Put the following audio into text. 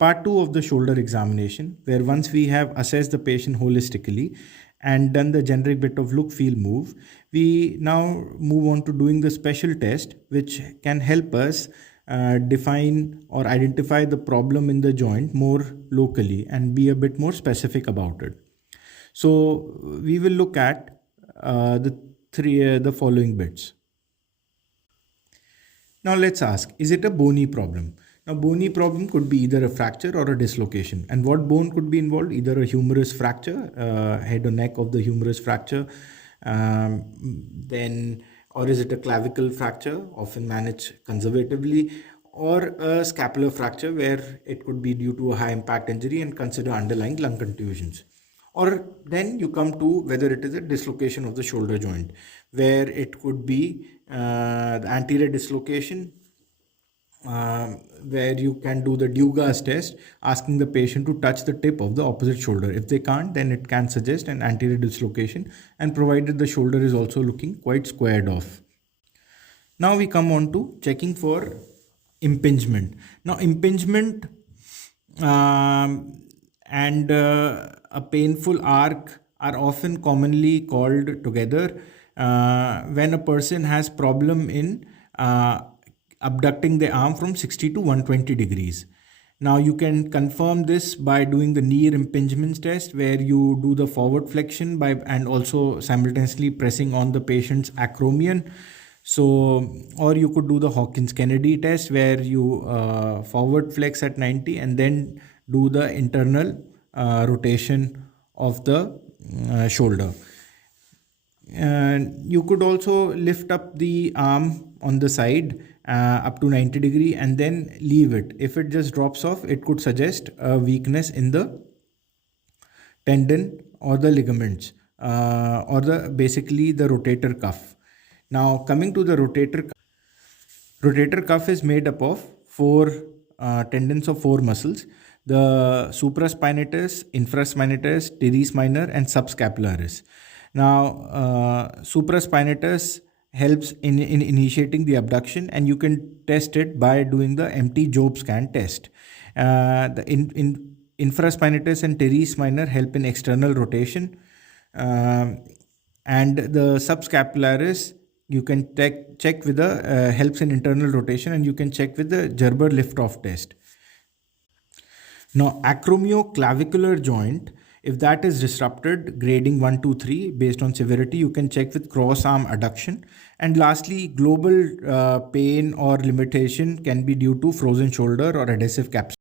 Part 2 of the shoulder examination, where once we have assessed the patient holistically and done the generic bit of look, feel, move, we now move on to doing the special test, which can help us define or identify the problem in the joint more locally and be a bit more specific about it. So we will look at the following bits. Now let's ask, is it a bony problem? Now, bony problem could be either a fracture or a dislocation. And what bone could be involved? Either a humerus fracture, head or neck of the humerus fracture, or is it a clavicle fracture, often managed conservatively, or a scapular fracture where it could be due to a high impact injury and consider underlying lung contusions. Or then you come to whether it is a dislocation of the shoulder joint, where it could be the anterior dislocation, where you can do the Dugas test, asking the patient to touch the tip of the opposite shoulder. If they can't, then it can suggest an anterior dislocation, and provided the shoulder is also looking quite squared off. Now we come on to checking for impingement. Now impingement and a painful arc are often commonly called together when a person has problem in abducting the arm from 60 to 120 degrees. Now you can confirm this by doing the near impingement test, where you do the forward flexion and also simultaneously pressing on the patient's acromion. So, or you could do the Hawkins-Kennedy test, where you forward flex at 90 and then do the internal rotation of the shoulder. And you could also lift up the arm on the side up to 90 degree and then leave it. If it just drops off, it could suggest a weakness in the tendon or the ligaments or basically the rotator cuff. Now coming to the rotator cuff is made up of four tendons of four muscles: the supraspinatus, infraspinatus, teres minor, and subscapularis. Now supraspinatus helps in initiating the abduction, and you can test it by doing the empty Job scan test. The infraspinatus and teres minor help in external rotation, and the subscapularis you can check with the helps in internal rotation, and you can check with the Gerber lift-off test. Now acromioclavicular joint, if that is disrupted, grading 1, 2, 3 based on severity, you can check with cross arm adduction. And lastly, global pain or limitation can be due to frozen shoulder or adhesive capsule.